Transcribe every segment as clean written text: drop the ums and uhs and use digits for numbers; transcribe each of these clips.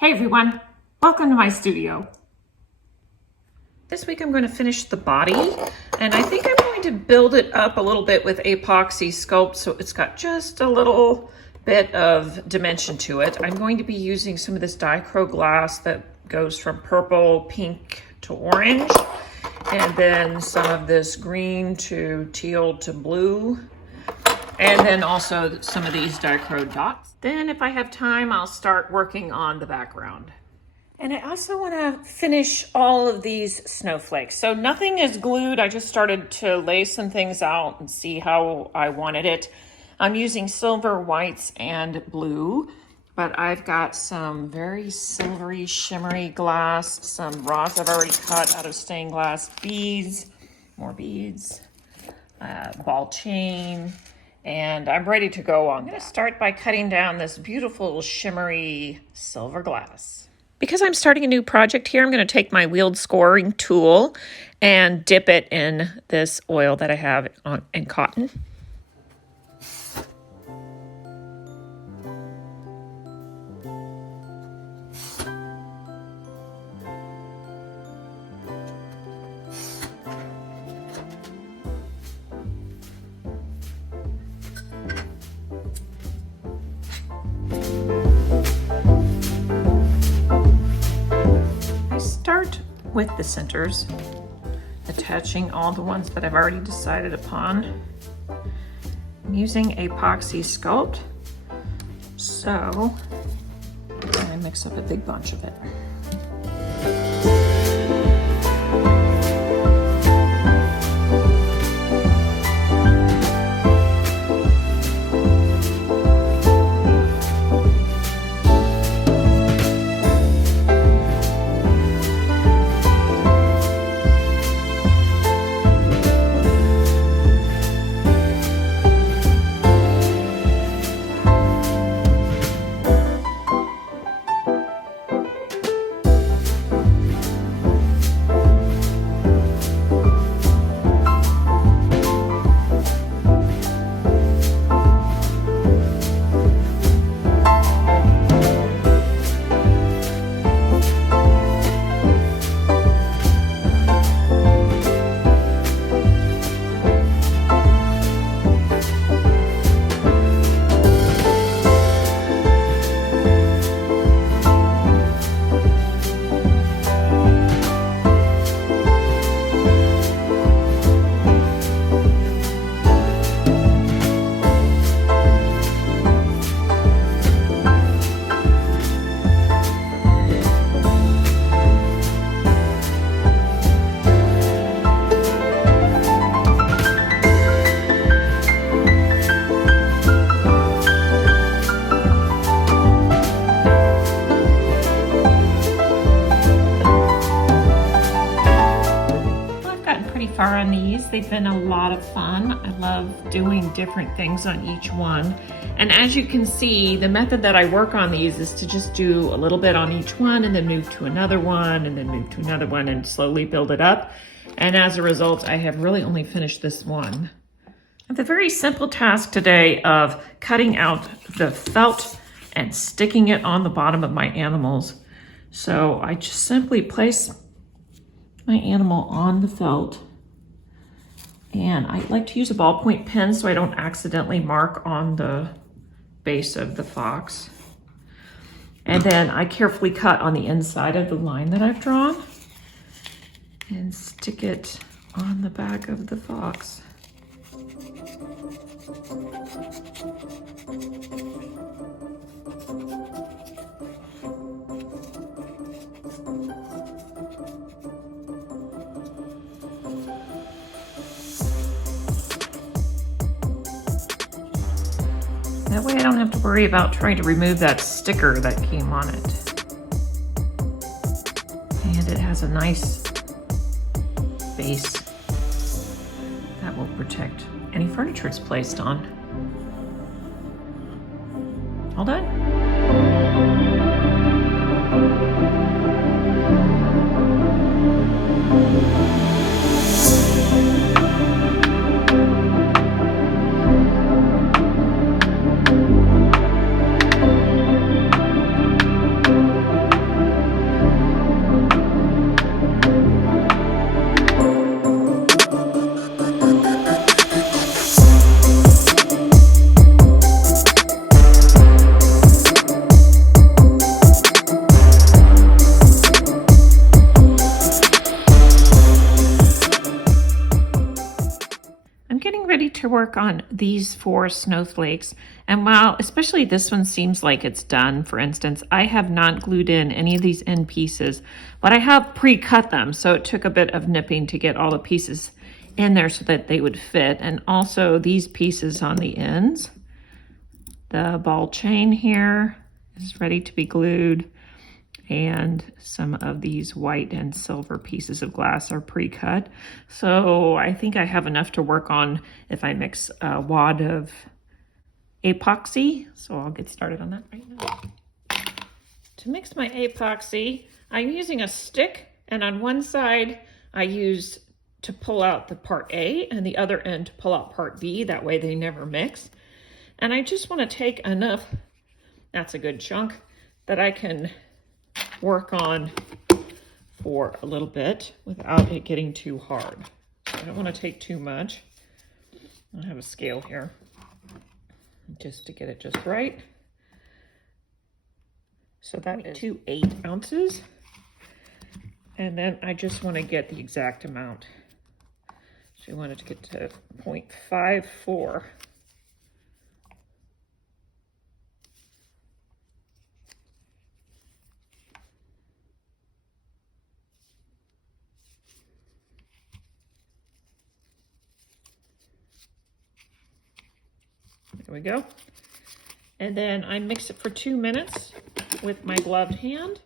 Hey everyone, welcome to my studio. This week I'm going to finish the body, and I think I'm going to build it up a little bit with Epoxy Sculpt so it's got just a little bit of dimension to it. I'm going to be using some of this Dichroic glass that goes from purple, pink to orange, and then some of this green to teal to blue, and then also some of these Dichroic dots. Then if I have time, I'll start working on the background. And I also want to finish all of these snowflakes. So nothing is glued. I just started to lay some things out and see how I wanted it. I'm using silver, whites, and blue, but I've got some very silvery, shimmery glass, some rods I've already cut out of stained glass, beads, more beads, ball chain, and I'm ready to go on. I'm going to start by cutting down this beautiful shimmery silver glass. Because I'm starting a new project here, I'm going to take my wheeled scoring tool and dip it in this oil that I have in cotton. Start with the centers, attaching all the ones that I've already decided upon. I'm using Epoxy Sculpt, so I mix up a big bunch of it. Far on these. They've been a lot of fun. I love doing different things on each one. And as you can see, the method that I work on these is to just do a little bit on each one and then move to another one and then move to another one and slowly build it up. And as a result, I have really only finished this one. I have a very simple task today of cutting out the felt and sticking it on the bottom of my animals. So I just simply place my animal on the felt. And I like to use a ballpoint pen so I don't accidentally mark on the base of the fox. And then I carefully cut on the inside of the line that I've drawn and stick it on the back of the fox. That way I don't have to worry about trying to remove that sticker that came on it. And it has a nice base that will protect any furniture it's placed on. All done? work on these 4 snowflakes. And while especially this one seems like it's done, for instance, I have not glued in any of these end pieces, but I have pre-cut them. So it took a bit of nipping to get all the pieces in there so that they would fit. And also these pieces on the ends. The ball chain here is ready to be glued. And some of these white and silver pieces of glass are pre-cut. So I think I have enough to work on if I mix a wad of epoxy. So I'll get started on that right now. To mix my epoxy, I'm using a stick, and on one side I use to pull out the part A and the other end to pull out part B. That way they never mix. And I just want to take enough, that's a good chunk, that I can work on for a little bit without it getting too hard. So I don't want to take too much. I have a scale here just to get it just right. So that is 8 ounces. And then I just want to get the exact amount. So I wanted to get to 0.54. There we go. And then I mix it for 2 minutes with my gloved hand.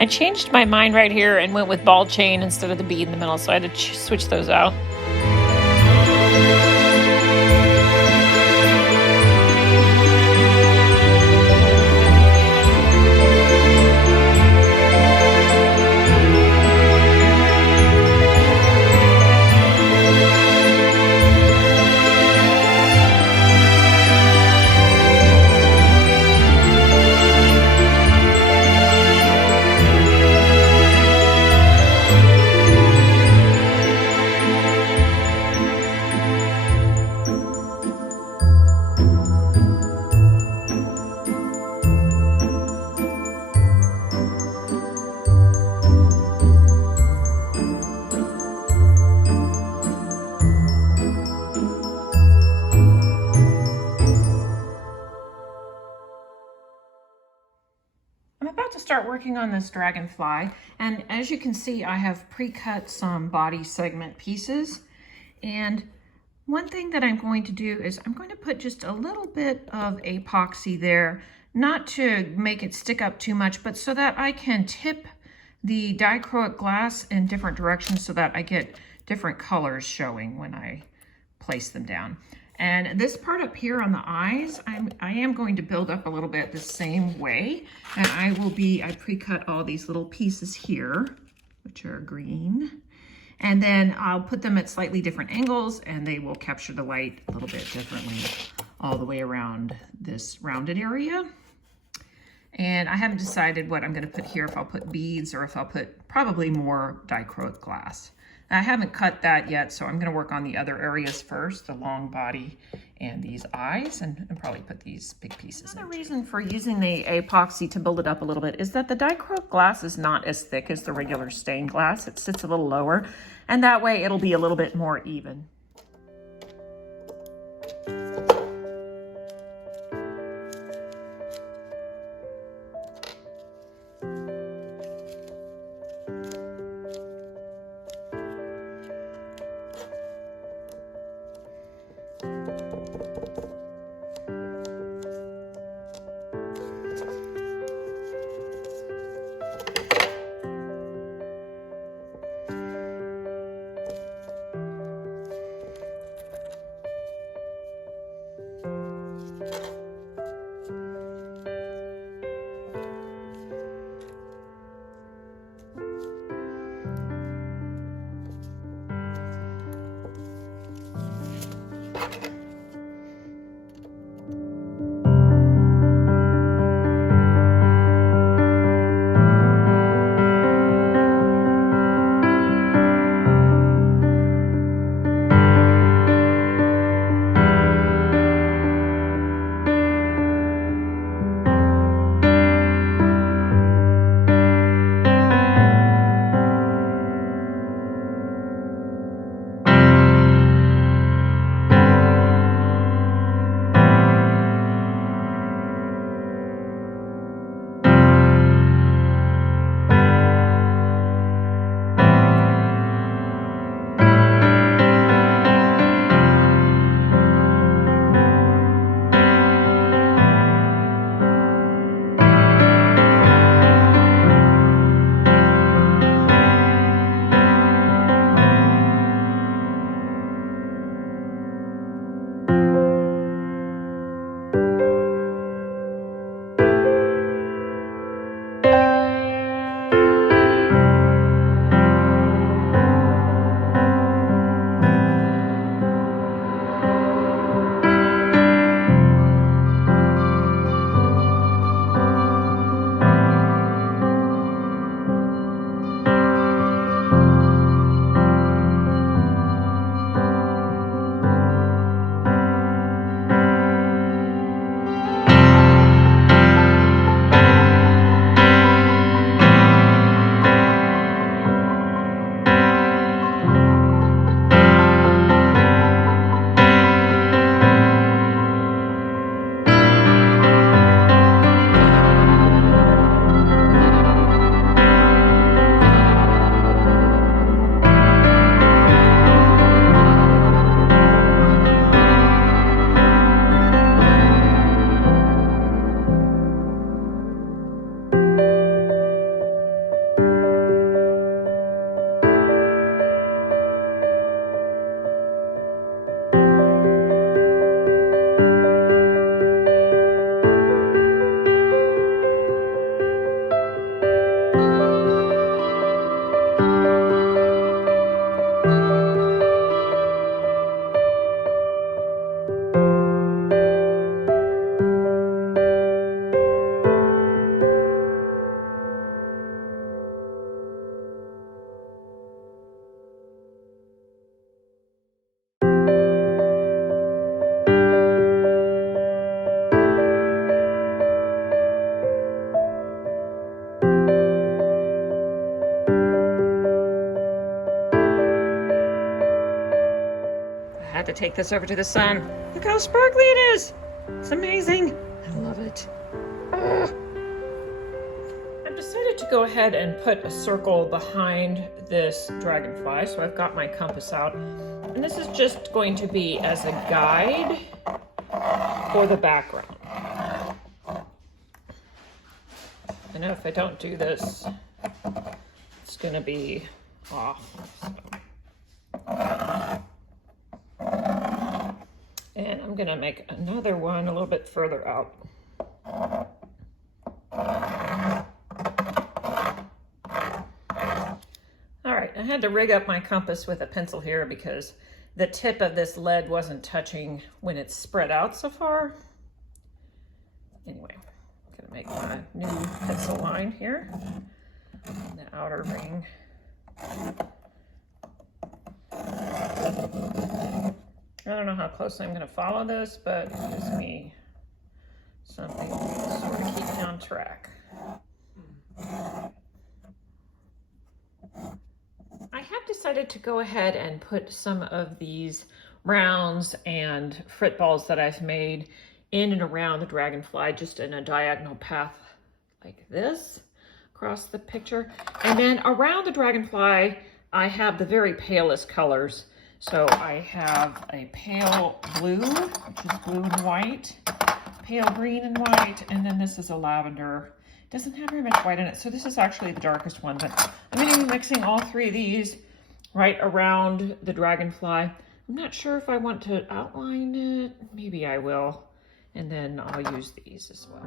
I changed my mind right here and went with ball chain instead of the bead in the middle, so I had to switch those out. Start working on this dragonfly, and as you can see I have pre-cut some body segment pieces, and one thing that I'm going to do is I'm going to put just a little bit of epoxy there, not to make it stick up too much, but so that I can tip the dichroic glass in different directions so that I get different colors showing when I place them down. And this part up here on the eyes, I am going to build up a little bit the same way. And I pre-cut all these little pieces here, which are green. And then I'll put them at slightly different angles and they will capture the light a little bit differently all the way around this rounded area. And I haven't decided what I'm gonna put here, if I'll put beads or if I'll put probably more dichroic glass. I haven't cut that yet, so I'm gonna work on the other areas first, the long body and these eyes, and probably put these big pieces in. Another reason for using the epoxy to build it up a little bit is that the dichroic glass is not as thick as the regular stained glass. It sits a little lower, and that way it'll be a little bit more even. had to take this over to the sun. Look how sparkly it is. It's amazing. I love it. Ugh. I've decided to go ahead and put a circle behind this dragonfly. So I've got my compass out. And this is just going to be as a guide for the background. I know if I don't do this, it's going to be off. So. And I'm going to make another one a little bit further out. All right, I had to rig up my compass with a pencil here because the tip of this lead wasn't touching when it's spread out so far. Anyway, I'm going to make my new pencil line here on the outer ring. I don't know how closely I'm going to follow this, but it gives me something to sort of keep me on track. I have decided to go ahead and put some of these rounds and frit balls that I've made in and around the dragonfly, just in a diagonal path like this across the picture. And then around the dragonfly, I have the very palest colors. So I have a pale blue, which is blue and white, pale green and white, and then this is a lavender. It doesn't have very much white in it, so this is actually the darkest one. But I'm going to be mixing all three of these right around the dragonfly. I'm not sure if I want to outline it. Maybe I will. And then I'll use these as well.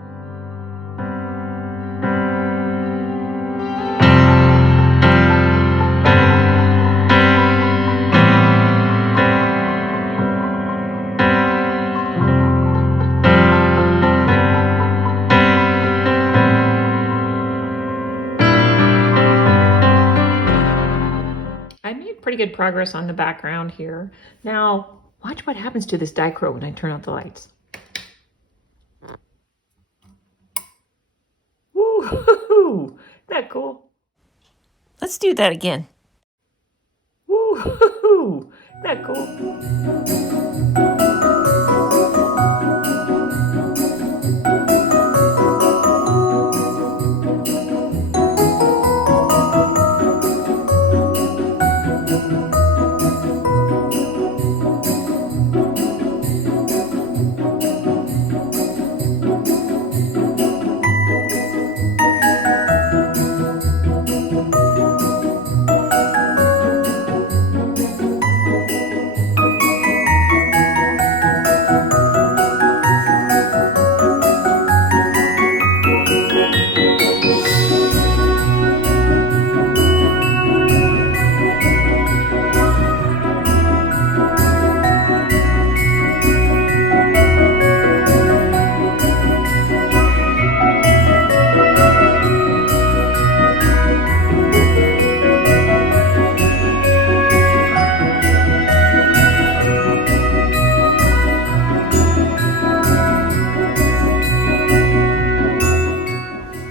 I made pretty good progress on the background here. Now, watch what happens to this Dichroic when I turn out the lights. Woo-hoo-hoo! Isn't that cool? Let's do that again. Woo-hoo-hoo! Isn't that cool?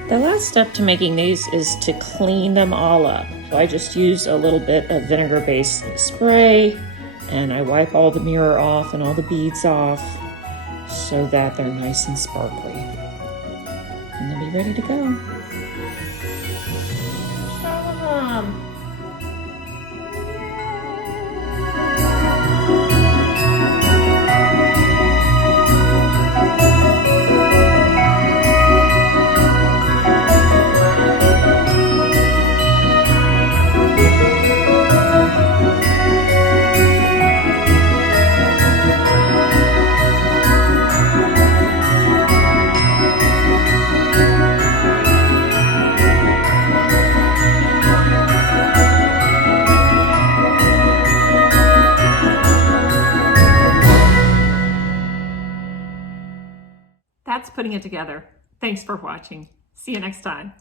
The last step to making these is to clean them all up. So I just use a little bit of vinegar-based spray and I wipe all the mirror off and all the beads off so that they're nice and sparkly. And they'll be ready to go. Shalom! That's putting it together. Thanks for watching. See you next time.